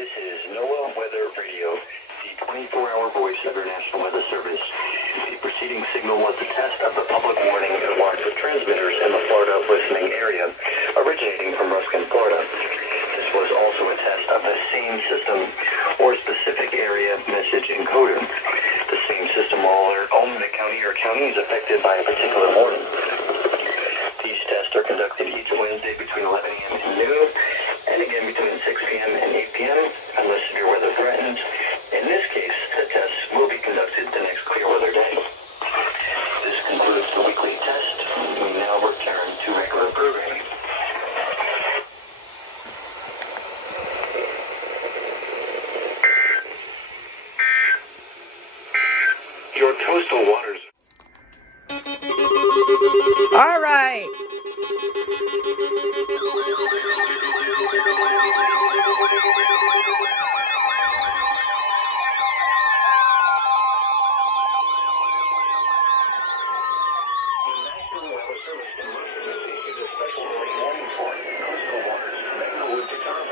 This is NOAA Weather Radio, the 24-hour voice of your National Weather Service. The preceding signal was a test of the public warning alarms with transmitters in the Florida listening area, originating from Ruskin, Florida. This was also a test of the same system or specific area message encoder. The same system will alert only the county or counties affected by a particular warning. These tests are conducted each Wednesday between 11 a.m. and noon, and again between 6 p.m. and 8 p.m. unless severe weather threatens. In this case, the tests will be conducted the next clear weather day. This concludes the weekly test. We now return to regular programming. Your coastal waters. All right.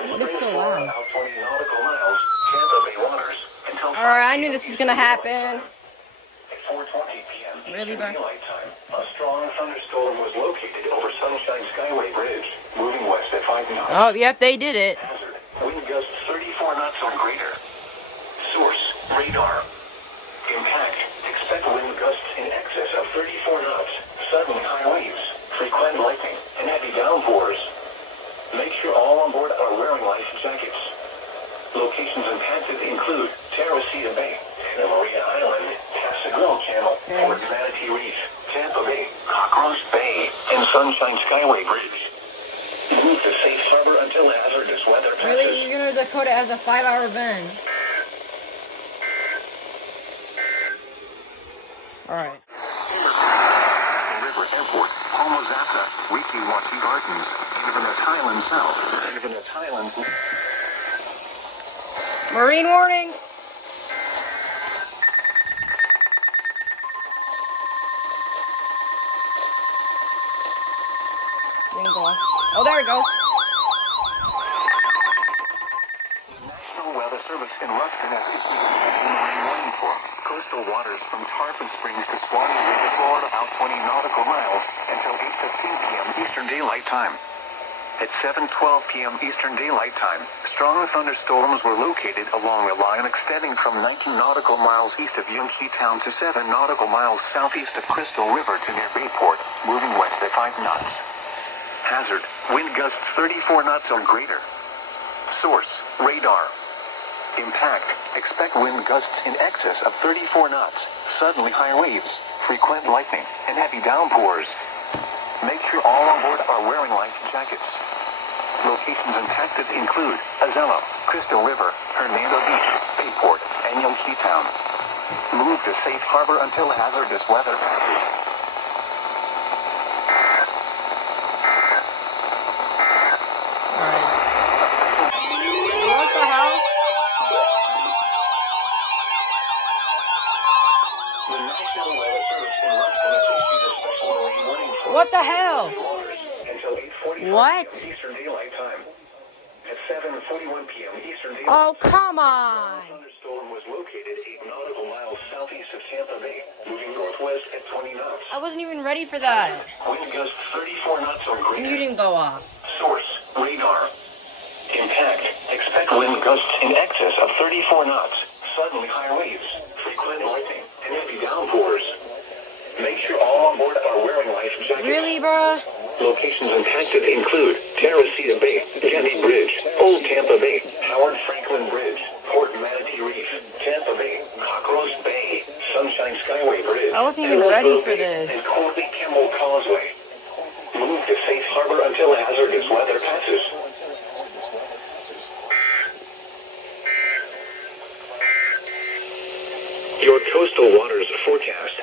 What is so loud? Alright, I knew this was gonna happen. Really, bro? A strong thunderstorm was located over Sunshine Skyway Bridge, moving west at 5 knots. Oh, yep, they did it. Hazard, wind gusts 34 knots or greater. Source, radar. Impact, expect wind gusts in excess of 34 knots, sudden high waves, frequent lightning, and heavy downpours. Make sure all on board are wearing life jackets. Locations impacted include Teresita Bay, the Maria Island, Casa Grille Channel, Port Manatee Reef, Tampa Bay, Cockroach Bay, and Sunshine Skyway Bridge. Move to safe harbor until hazardous weather passes. Really, you're gonna Dakota as a 5-hour bend. Alright. River Airport, Homozata, Wiki-Waki Gardens, Inverness Highland South, Inverness Highlands. Marine warning. Didn't go off. Oh, there it goes. The National Weather Service in Ruskin has issued a special marine warning for coastal waters from Tarpon Springs to Swanee River, Florida, about 20 nautical miles until 8:15 p.m. Eastern Daylight Time. At 7:12 p.m. Eastern Daylight Time, strong thunderstorms were located along the line extending from 19 nautical miles east of Yunqi Town to 7 nautical miles southeast of Crystal River to near Bayport, moving west at 5 knots. Hazard, wind gusts 34 knots or greater. Source, radar. Impact, expect wind gusts in excess of 34 knots, suddenly high waves, frequent lightning, and heavy downpours. Make sure all on board are wearing life jackets. Locations impacted include Azelo, Crystal River, Hernando Beach, Bayport, and Yunqi Town. Move to safe harbor until hazardous weather passes. Alright. What the hell? The National Weather Service in Ruskin has issued a special marine warning for What the hell? waters until 8:45 What? Eastern Daylight Time. At 7:41 p.m. Eastern Daylight Oh, Time, come a on. thunderstorm was located 8 nautical miles southeast of Tampa Bay, moving northwest at 20 knots. I wasn't even ready for that. Wind gusts 34 knots or greater. And you didn't go off. Source, radar. Impact, expect wind gusts in excess of 34 knots, suddenly high waves, frequent lightning, and heavy downpours. Make sure all on board are wearing life jackets. Really, bruh? Locations impacted include Teresita Bay, Getty Bridge, Old Tampa Bay, Howard Franklin Bridge, Port Manatee Reef, Tampa Bay, Cockroach Bay, Sunshine Skyway Bridge. I wasn't even ready for this. And Corley Kimball Causeway. Move to safe harbor until hazardous weather passes. Your coastal waters forecast.